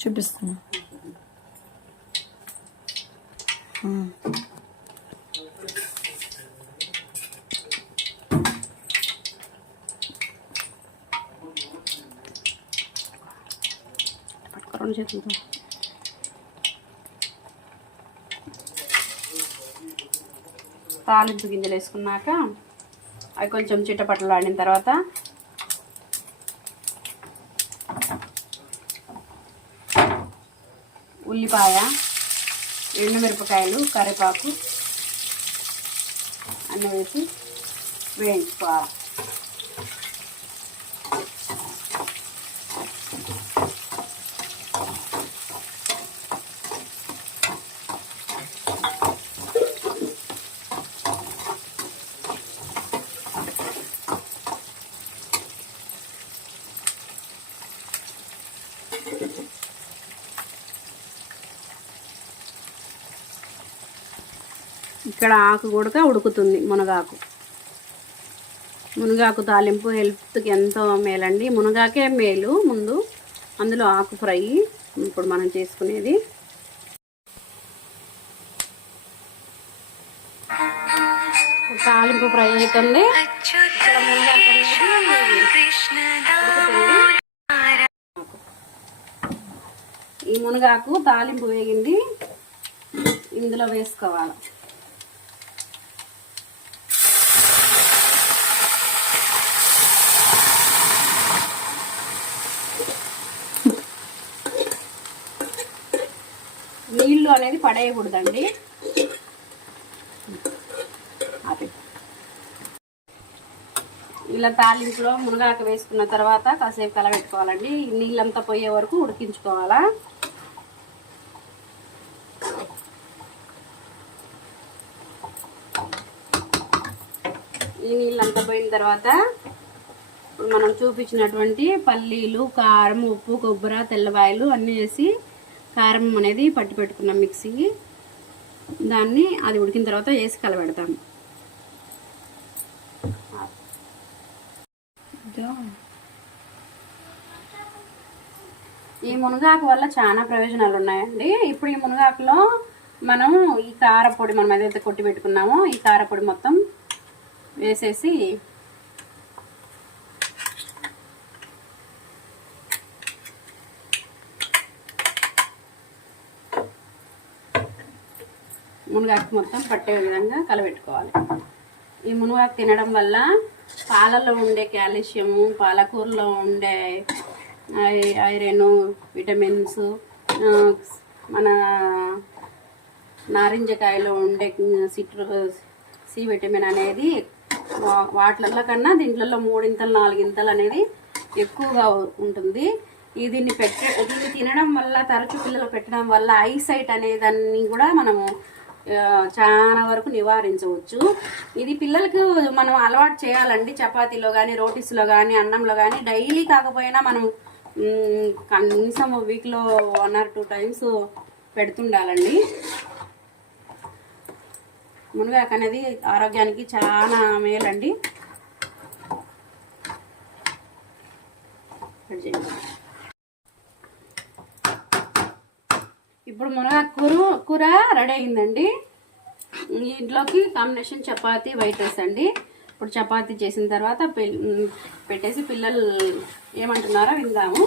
చూపిస్తున్నా ఉమ్. రెండు చేతులతో తాలింపు గింజలు వేసుకున్నాక అవి కొంచెం చిట్టపట్టలు ఆడిన తర్వాత ఉల్లిపాయ ఎండుమిరపకాయలు కరివేపాకు అన్నీ వేసి వేయించుకోవాలి. ఇక్కడ ఆకు కూడా ఉడుకుతుంది మునగాకు. మునగాకు తాలింపు హెల్త్కి ఎంతో మేలండి. మునగాకే మేలు. ముందు అందులో ఆకు ఫ్రై ఇప్పుడు మనం చేసుకునేది. తాలింపు ఫ్రై అవుతుంది ఈ మునగాకు తాలింపు వేగింది. ఇందులో వేసుకోవాలి. నీళ్ళు అనేది పడేయకూడదండి. అది ఇలా తాలింపులో మునగాకు వేసుకున్న తర్వాత కాసేపు కలబెట్టుకోవాలండి. నీళ్ళంతా పోయే వరకు ఉడికించుకోవాలా. ఈ నీళ్ళంతా పోయిన తర్వాత ఇప్పుడు మనం చూపించినటువంటి పల్లీలు కారం ఉప్పు కొబ్బరి తెల్లవాయలు అన్నీ వేసి కారం అనేది పట్టి పెట్టుకున్నాం మిక్సీకి. దాన్ని అది ఉడికిన తర్వాత వేసి కలబెడతాం. ఈ మునగాకు వల్ల చాలా ప్రయోజనాలు ఉన్నాయండి. ఇప్పుడు ఈ మునగాకులో మనం ఈ కారపొడి మనం ఏదైతే కొట్టి పెట్టుకున్నామో ఈ కారపొడి మొత్తం వేసేసి మునగాకు మొత్తం పట్టే విధంగా కలబెట్టుకోవాలి. ఈ మునగాకు తినడం వల్ల పాలలో ఉండే కాల్షియము పాలకూరలో ఉండే ఐ- ఐరన్ విటమిన్స్ మన నారింజకాయలో ఉండే సిట్రు సి విటమిన్ అనేది వా- వాటిలలో కన్నా దీంట్లో మూడింతలు నాలుగింతలు అనేది ఎక్కువగా ఉంటుంది. ఈ దీన్ని పెట్ట దీన్ని తినడం వల్ల తరచు పిల్లలు పెట్టడం వల్ల ఐసైట్ అనే దాన్ని కూడా మనము చాలా వరకు నివారించవచ్చు. ఇది పిల్లలకు మనం అలవాటు చేయాలండి. చపాతీలో కానీ రోటీస్లో కానీ అన్నంలో కానీ డైలీ కాకపోయినా మనం కనీసం వీక్లో వన్ ఆర్ టూ టైమ్స్ పెడుతుండాలండి. మునగాకు అనేది ఆరోగ్యానికి చాలా మేలండి. ఇప్పుడు మునగాకు కూర కూర రెడీ అయిందండి ఇంట్లోకి కాంబినేషన్ చపాతీ వైట్ రైస్ అండి. ఇప్పుడు చపాతీ చేసిన తర్వాత పెట్టేసి పిల్లలు ఏమంటున్నారో విందాము.